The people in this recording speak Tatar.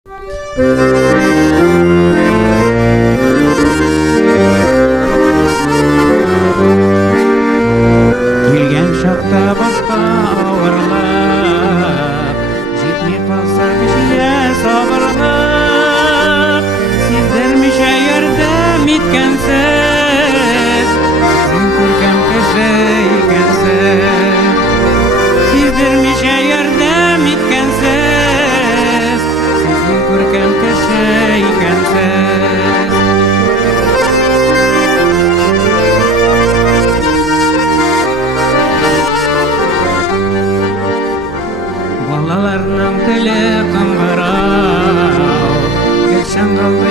Келген шақта басқа ауырлап, жетмей қалса кішіге сабырлап, сездірмеше ярдәм иткәнсез, син күркәм кеше икәнсез. Сездермеше ярдәм иткәнсез, син күркәм кеше икәнсез. Балаларның теле кыңгырау, гел шыңгылдый